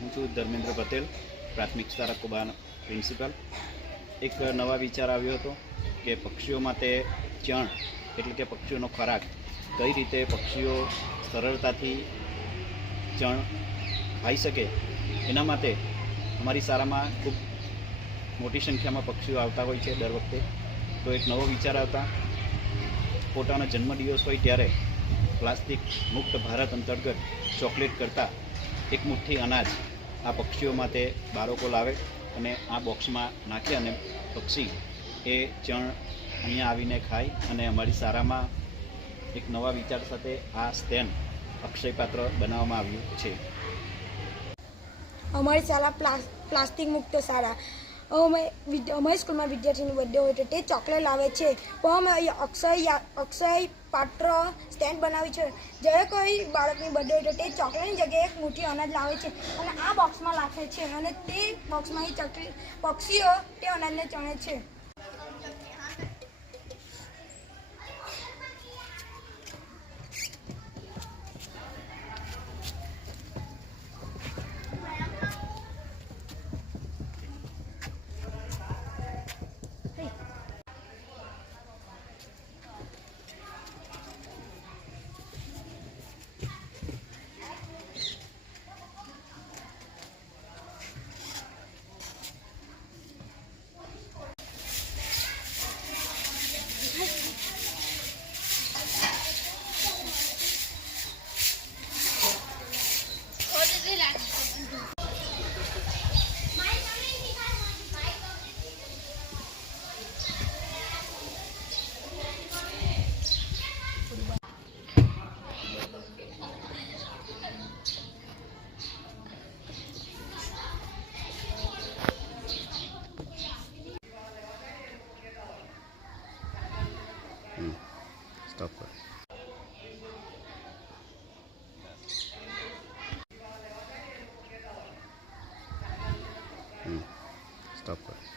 હું છું ધર્મેન્દ્ર પટેલ, પ્રાથમિક શાળા કુબાનો પ્રિન્સિપલ. એક નવા વિચાર આવ્યો હતો કે પક્ષીઓ માટે ચણ એટલે કે પક્ષીઓનો ખોરાક કઈ રીતે પક્ષીઓ સરળતાથી ચણ ખાઈ શકે, એના માટે અમારી શાળામાં ખૂબ મોટી સંખ્યામાં પક્ષીઓ આવતા હોય છે દર વખતે. તો એક નવો વિચાર આવતા પોતાનો જન્મદિવસ હોય ત્યારે પ્લાસ્ટિક મુક્ત ભારત અંતર્ગત ચોકલેટ કરતાં એક મુઠ્ઠી અનાજ આ પક્ષીઓ માટે બાળકો લાવે અને આ બોક્સમાં નાખે અને પક્ષી એ ચણ અહીંયા આવીને ખાય. અને અમારી શાળામાં એક નવા વિચાર સાથે આ સ્ટેન્ડ અક્ષયપાત્ર બનાવવામાં આવ્યું છે. અમારી શાળા પ્લાસ્ટિક મુક્ત શાળા. અમારી સ્કૂલમાં વિદ્યાર્થીનો બર્થડે હોય તો તે ચોકલેટ લાવે છે, પણ અમે અક્ષય પાત્ર સ્ટેન્ડ બનાવ્યું છે. જ્યારે કોઈ બાળકની બર્થડે હોય તો તે ચોકલેટની જગ્યાએ એક મુઠ્ઠી અનાજ લાવે છે અને આ બોક્સમાં નાખે છે અને તે બોક્સમાં પક્ષીઓ તે અનાજને ચણે છે. સ્ટોપ કર. સ્ટોપ કર.